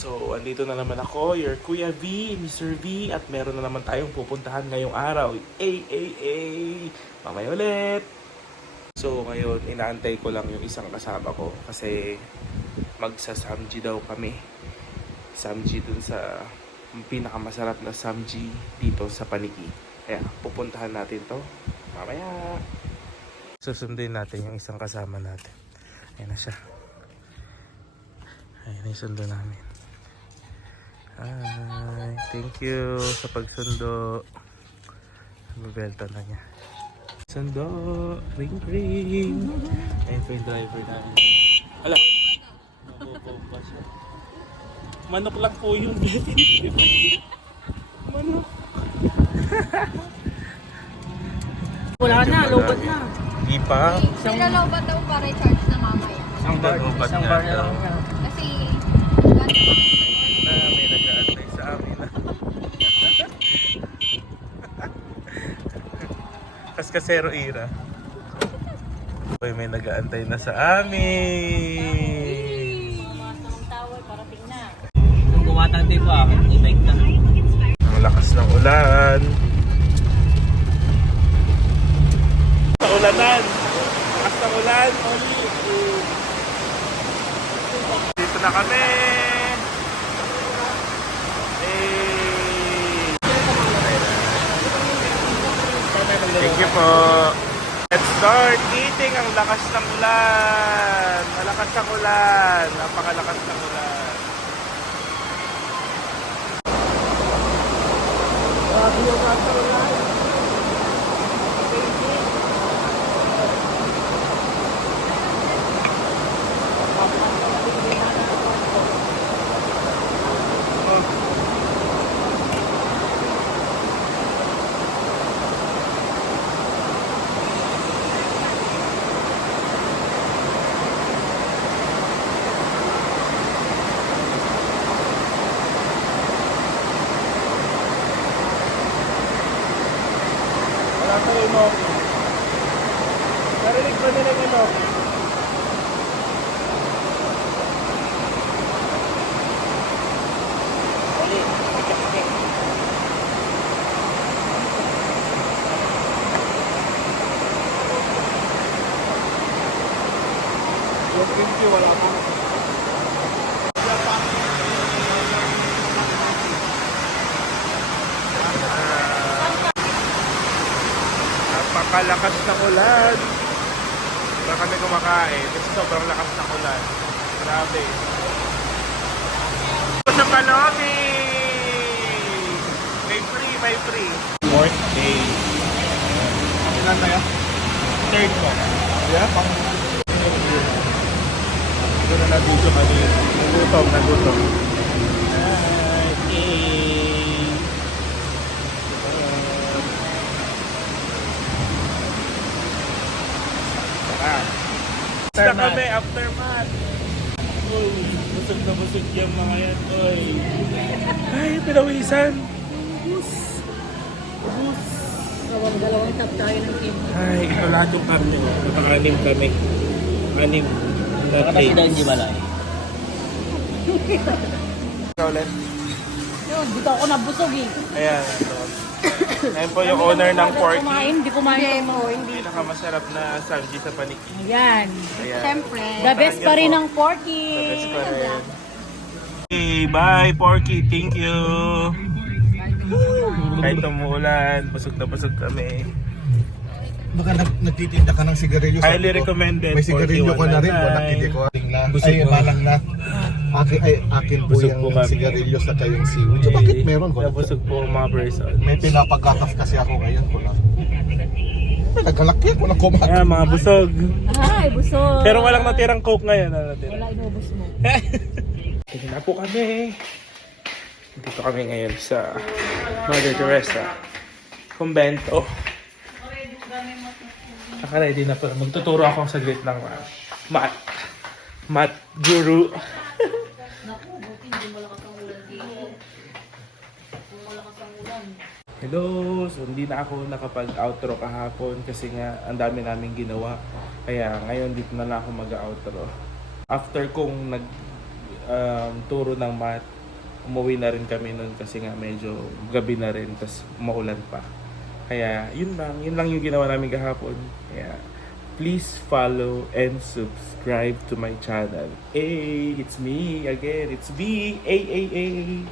So, andito na naman ako, your Kuya V, Mr. V, at meron na naman tayong pupuntahan ngayong araw. Mamaya ulit! So, ngayon, inaantay ko lang yung isang kasama ko kasi magsa-samji daw kami. Samji dun sa pinakamasarap na samji dito sa Paniki. Kaya, pupuntahan natin to mamaya. Susundin natin yung isang kasama natin. Ayan na siya. Ayan na yung sundo namin. Hi, thank you sa pagsundo. Mabelta na niya. Sundo, ring ring. Ayun po yung driver namin. Ala, nabobomba siya. Manok lang po yun. Manok. Wala na, lobot na. Di pa. Nilalobat daw para i-charge na mamaya. Ang dagobat Isang nga bar na daw. lang yan. Kasi, May nag-aantay sa amin. Kaskasero Ira. Uy, may nag-aantay na sa amin. Ang tawag, parating na. Nung gumatante pa, i-bike na. Ang lakas ng ulan. Sa ulanan. Lakas ng ulan. Dito na kami. Thank you po. Let's start eating ang lakas ng ulan. Malakas ang ulan. Napakalakas ng ulan. Wala sa inok. Narinig ba nila yung inok? Yung kimchi wala po. Napakalakas ng ulan. Wala kami kumakain kasi sobrang lakas ng ulan. Grabe. Sa Palomi! May free. Fourth day. Ilan na yan? Third ko. Yeah, pang... Ito na nag-video kami. Nagutom. Basta kami after mat. Uy, busog na busog yung mga yan. Uy. Ay, pinawisan. Ubus. Dalawang tap tayo ng team. Ay, ito lahat yung karne. Nakaka-anim kami. 6 na Baka kasi daw hindi malay. ulit. Yun, dito ako nabusog eh. Ayan, ito. Ayan po yung owner ng Porky. Hindi kumain mo. Pinakamasarap na samji sa Paniki. Ayan. Ayan. syempre, The best pa rin ng Porky. The best pa rin. Okay, bye Porky. Thank you. Kahit umuulan, busog na busog kami. Baka nagtitinda ka ng sigarilyo. Highly recommended. May sigarilyo ka na rin. Wala, hindi ko ating na. Ay, malang na. Akin po Busog yung po kami. sigarilyo sa kayong seaweed. So, bakit meron ko? Nabusog po ang mga person. May pinapagatas kasi ako ngayon ko lang. May nagkalaki ako na kumakas. Ayan, mga busog. Ay, busog. Pero walang natirang coke ngayon. Ano natira? Wala inubos mo. Tingnan na po kami. Dito kami ngayon sa Mother Teresa Convento. Naka-ready na po. Magtuturo ako saglit ng math guru. Hello! So hindi na ako nakapag-outro kahapon kasi nga ang dami naming ginawa. Kaya ngayon dito na lang ako mag-outro. After kong turo ng math. Umuwi na rin kami nun kasi nga medyo gabi na rin, tas maulan pa. Kaya yun lang yung ginawa namin kahapon. Kaya please follow and subscribe to my channel. Hey, it's me again. It's me. Hey.